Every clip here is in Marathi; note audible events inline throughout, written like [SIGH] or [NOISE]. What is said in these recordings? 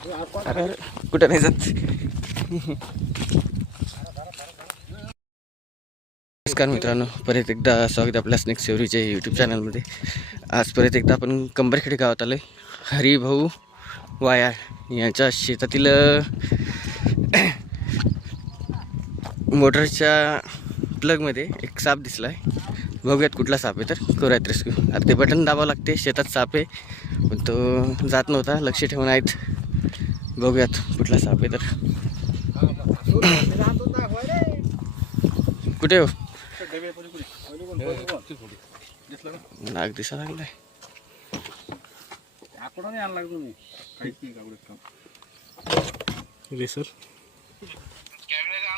अरे अरे, कुठं नाही जात. नमस्कार मित्रांनो परत एकदा स्वागत आपल्या स्नेक सेवरीच्या यूट्यूब चॅनलमध्ये आज परत एकदा आपण कंबरखेडे गावात आलो आहे हरिभाऊ वाया यांच्या शेतातील मोटरच्या प्लगमध्ये एक साप दिसला आहे बघूयात कुठला साप आहे तर. करूयात रेस्क्यू आता ते बटन दाबावं लागते. शेतात साप आहे. पण तो जात नव्हता. लक्ष ठेवून आहेत. बघूयात कुठला साप आहे तर. कुठे हो? नाग दिसा लागलाय.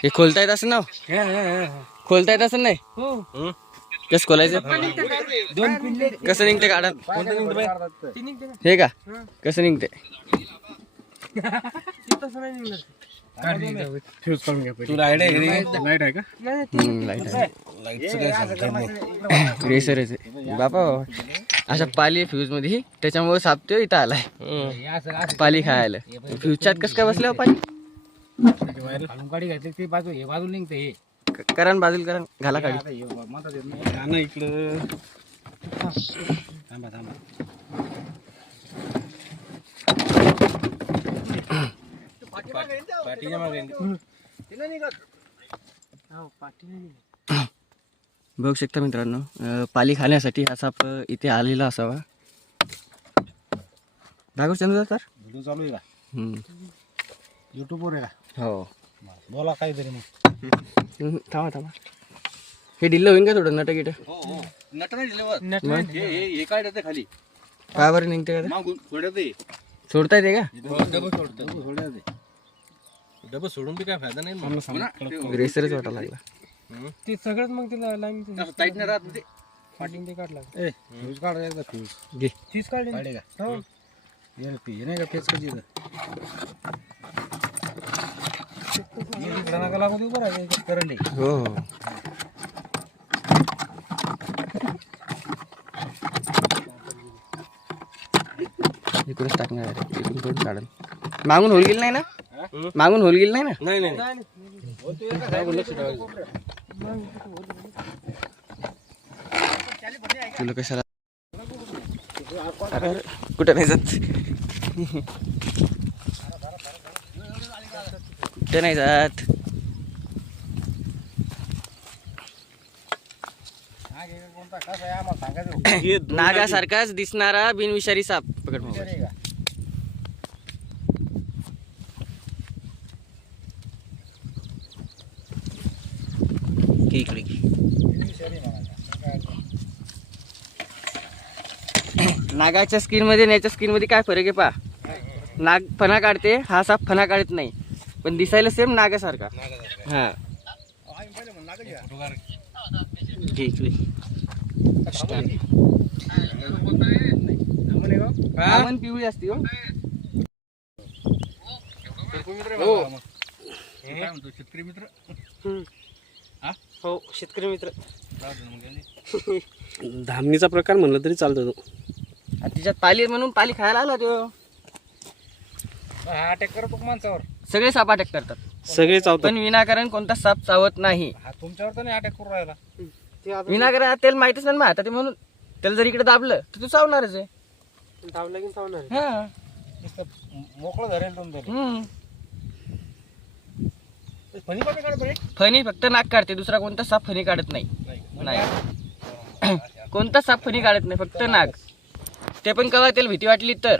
हे खोलता येत असं ना हो? खोलता येत असं नाही? कसं खोलायचं? कसं निघते काढा? हे का? कसं निघते तुला आयडिया लाइट आहे का लाइट आहे बापा अशा पाली फ्यूजमध्ये त्याच्यामुळे सापतो इथं आलाय पाली खायला फ्यूजच्यात कसं काय बसल्या पाली गाडी घातली ती बाजू हे बाजू निघते हे करण बाजूला घाला काढी नाही. इकडं थांबा थांबा पाठीच्या मागे. बघू शकता मित्रांनो पाली खाण्यासाठी हा साप इथे आलेला असावा. दाखव चंद्र सर? व्हिडिओ चालू आहे का? हम्म. युट्यूबवर आहे का? हो. बोला काहीतरी मग. हम्म, थांबा थांबा. हे डिल्ल होईन का थोडं? नटगिट हो हो. नट नाही हे काय देते खाली. का बरं निघते का सोडत येते का? सोडत डबल सोडून बी काय फायदा नाही रेसरच वाटायला लागला. ते सगळंच मग तिला लाईन फाटिंग ते. काढला. ए फ्यूज काढ एकदा फ्यूज घे. तीच काढली ना. काढे का? हो. हे हे नाही का फेस कधी इकडं नका लागू दे बरं आहे करंट आहे. हो हो. टाकणार आहे इकडून थोडं काढून मागून होल गेली नाही ना? मागून होल गेली नाही ना? नाही नाही तुला कशाला? कुठं नाही जात? कुठं नाही जात? कोणता? कसा आहे? आम्हाला सांगायचं नागासारखाच दिसणारा बिनविषारी साप. पकड मोबाईल. का इकडे. नागाच्या स्किनमध्ये आणि याच्या स्किनमध्ये काय फरक आहे पा नाग फणा काढते हा साप फणा काढत नाही. पण दिसायला सेम नागासारखा. हा. घे इकडे. कामन पिवळी असते हो. म्हणतो शेतकरी मित्र. हो शेतकरी मित्र. [LAUGHS] धामणीचा प्रकार म्हणलं तरी चालतो तो. आणि तिच्यात पाली म्हणून पाली खायला आला तो. हा अटॅक करतो का माणसावर? सगळे साप अटॅक करतात. सगळे चावतात. पण विनाकारण कोणता साप चावत नाही. हा तुमच्यावर तर नाही अटॅक करून राहिला. ते विनाकारण त्याला माहितच नाही ना आता ते म्हणून त्याला जर इकडे दाबलं तर तू चावणारच आहे. धावला की चावणार. हा. नुसतं मोकळं धरेल तुमचं. हम्म. फणी पण काढतो रे? फणी फक्त नाक काढते दुसरा कोणता साप फणी काढत नाही. नाही कोणता साप फणी काढत नाही फक्त नाक. ते पण कवा त्याला भीती वाटली तर.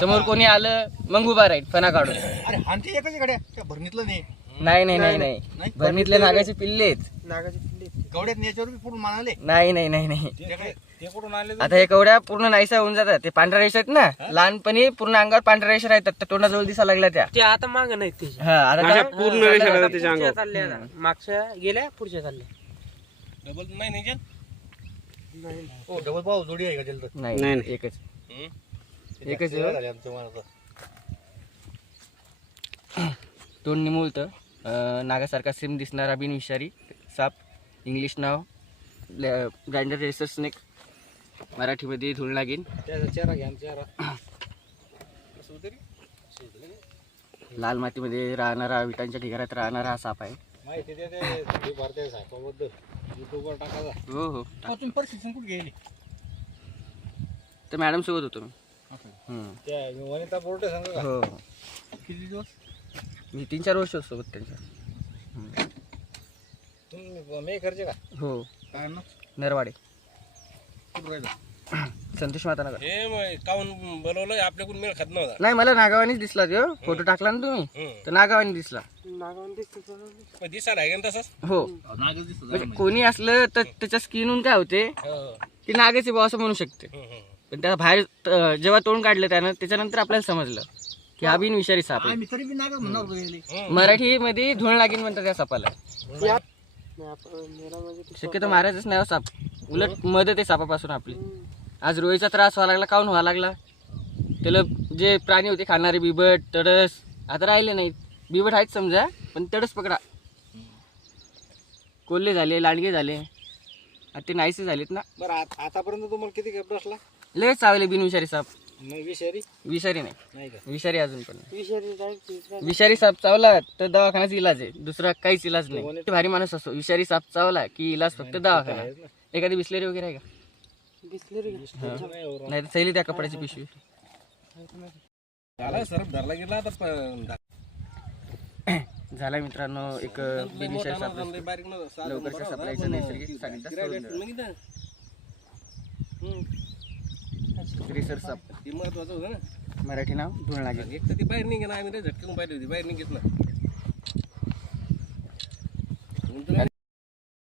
समोर कोणी आलं मग उभा राहील फणा काढून. अरे हानते एकच इकडे. त्या भरणीतलं नाही. नाही नाही नाही नाही नाही? भरणीतले नागाचे पिल्ले आहेत. नागाची पिल्ली आहेत. गवड्यात याच्यावर बी पुढून मानाले. नाही नाही नाही नाही. त्याकडे ते कुठून आले आता हे कवड्या पूर्ण नाहीसा होऊन जातात. ते पांढऱ्या रेषा आहेत ना. लहानपणी पूर्ण अंगावर पांढऱ्या रेषा राहतात. त्या तोंडाजवळ दिसा लागल्या त्या. ते आता माग नाही ते हा आता अशा पूर्ण रेषा राहतात त्याच्या पुढच्या अंगावर. चालल्या आता. मागच्या गेल्या पुढच्या चालल्या. डबल नाही नाही नाही हो डबल पाव जोडी आहे का जलद नाही नाही, नाही. एकच. एकच आहे. झाले आमच्या मनाचं तोंड निमुळतं नागासारखा सेम दिसणारा बिनविषारी साप इंग्लिश नाव ग्राइंडर रेसर स्नेक मराठीमध्ये धुळ लागेल. लाल मातीमध्ये राहणारा विटांच्या ढिगाऱ्यात राहणारा हा साप आहे. माहिती युट्यूबवर टाकायचा हो हो. तुम्ही प्रशिक्षण कुठे गेली? तर मॅडम सोबत होतो मी. त्या वनिता बोर्डे सांगा हो. किती दिवस? मी तीन चार वर्ष सोबत त्यांच्या. तुम्ही मे खर्चे का? हो. काय ना? नरवाडे. संतोष मातानगर हे काऊन बोलवलं? आपल्याकडून मेळ खात नव्हता. नाही मला नागावानीच दिसला तो फोटो टाकला ना तुम्ही तर नागावानी दिसला. पण दिसायला आहे का तसंच? हो. दिसत म्हणजे कोणी असलं तर त्याच्या स्किनहून काय होते? की नागाची भाव असं म्हणू शकते. पण त्याला बाहेर त- जेव्हा तोंड काढलं त्यानं त्याच्यानंतर आपल्याला समजलं की हा बिन विषारी साप आहे. गेली मराठीमध्ये धुळ लागीन म्हणतात त्या सापाला. शक्यतो मारायचंच नाही हो साप. उलट मदत आहे सापापासून आपली. आज रोहीचा त्रास व्हायला लागला काऊन व्हायला लागला? त्याला जे प्राणी होते खाणारे बिबट तडस आता राहिले नाहीत. बिबट आहेत समजा पण तडस पकडा. कोल्हे झाले लांडगे झाले. आता ते नाहीसे झालेत ना. बरं आत- आतापर्यंत तुम्हाला किती गप बसला? लगेच चावले बिनविषारी साप. विषारी? विषारी नाही. का? विषारी अजून पण नाही. विषारी साप चावला तर दवाखान्याच इलाज आहे. दुसरा काहीच इलाज नाही. भारी माणूस असो. विषारी साप चावला की इलाज फक्त दवाखाना एखादी बिस्लेरी वगैरे आहे का? नाही. तर थैली त्या कपड्याची पिशवी. झाला सर धरला गेला आता प- [COUGHS] झाला मित्रांनो एक बिनविषारी साप लय बारीक नव्हतं. साधं लवकरच्या. नैसर्गिक सानिध्यात सोडून इथं. रिसर साप ते महत्वाचं होतं ना. मराठी नाव? धुळ लागेल एक तर ती बाहेर निघे ना आम्ही लय झटकून पाहिली होती. बाहेर निघेत ना